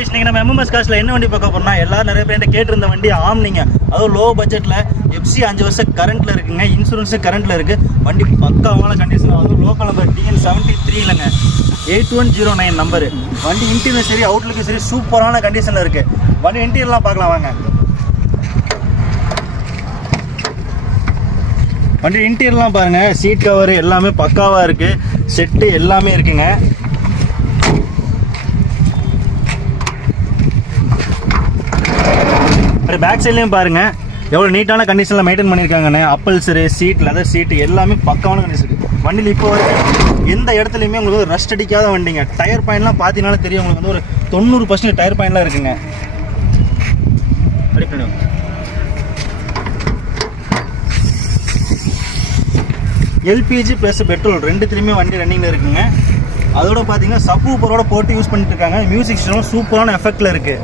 Guys, நீங்கள் நம்ம MMS காஸ்ட்ல என்ன வண்டி பார்க்க போறோம்னா, எல்லாரும் நிறைய பேர் கேட்டிருந்த வண்டி ஆம்னிங்க. அதுவும் லோ பட்ஜெட்டில் எஃப்சி 5 வருஷம் கரண்ட்டில் இருக்குங்க, இன்சூரன்ஸு கரண்ட்டில் இருக்குது. வண்டி பக்காவான கண்டிஷன். அதுவும் லோக்கல் நம்பர் TN73 இல்லைங்க, 8109 நம்பரு. வண்டி இன்டீரியர் சரி அவுட்லுக்கு சரி சூப்பரான கண்டிஷனில் இருக்குது. வண்டி இன்டீரியர்லாம் பார்க்கலாம் வாங்க. வண்டி இன்டீரியர்லாம் பாருங்கள், சீட் கவர் எல்லாமே பக்காவாக இருக்குது, செட்டு எல்லாமே இருக்குங்க. பேக் சைட்லையும் பாருங்கள் எவ்வளோ நீட்டான கண்டிஷனில் மெயின்டைன் பண்ணியிருக்காங்கண்ணே. அப்பல்சரு சீட், லெதர் சீட்டு எல்லாமே பக்காவான கண்டிஷன் இருக்குது. வண்டியில் இப்போ வரைக்கும் எந்த இடத்துலையுமே உங்களுக்கு வந்து ரஸ்ட் அடிக்காத வண்டிங்க. டயர் பாயிண்ட்லாம் பார்த்தீங்கன்னாலும் தெரியும் உங்களுக்கு வந்து ஒரு 90% டயர் பாயிண்ட்லாம் இருக்குங்க. எல்பிஜி ப்ளஸ் பெட்ரோல் ரெண்டுத்துலேயுமே வண்டி ரன்னிங்கில் இருக்குங்க. அதோட பார்த்தீங்கன்னா சப்வூஃபரோட போட்டு யூஸ் பண்ணிட்டு இருக்காங்க. மியூசிக் சிஸ்டம் சூப்பரான எஃபெக்டில் இருக்குது.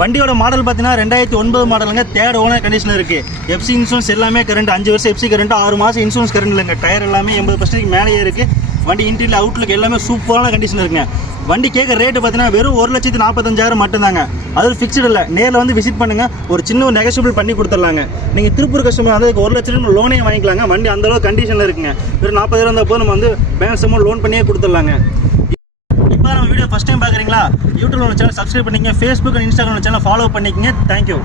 வண்டியோட மாடல் பார்த்தீங்கன்னா 2009 மாடலுங்க. தேர்ட் ஓனர் கண்டிஷனில் இருக்குது. எஃப்சி இன்சூரன்ஸ் எல்லாமே கரண்ட், 5 வருஷம் எஃப்சி கரண்ட், 6 மாதம் இன்சூரன்ஸ் கரண்ட் இல்லைங்க. டயர் எல்லாமே 80% மேலேயே இருக்குது. வண்டி இன்டீரியர் அவுட்லுக் எல்லாமே சூப்பரான கண்டிஷன் இருக்குங்க. வண்டி கேட்குற ரேட்டு பார்த்தீங்கன்னா வெறும் 1,45,000 மட்டும்தாங்க. அது ஃபிக்ஸ்டு இல்லை. நேரில் வந்து விசிட் பண்ணுங்கள், ஒரு சின்ன நெகோஷியபிள் பண்ணி கொடுத்துடலாங்க. நீங்கள் திருப்பூர் கஸ்டமர் வந்து 1,00,000 லோனே வாங்கிக்கலாங்க. வண்டி அந்தளவுக்கு கண்டிஷனில் இருக்குங்க. வெறும் 40,000 இருந்தால் போது நம்ம வந்து பேங்க் அமௌண்ட் லோன் பண்ணியே கொடுத்துடலாங்க. இப்போ நம்ம வீடியோ ஃபஸ்ட் டைம் பார்க்குறீங்களா, யூடியூப்ல சேனல் சப்ஸ்கிரைப் பண்ணிக்கங்க, Facebook and Instagram channel follow பண்ணிக்கங்க. தேங்க்யூ.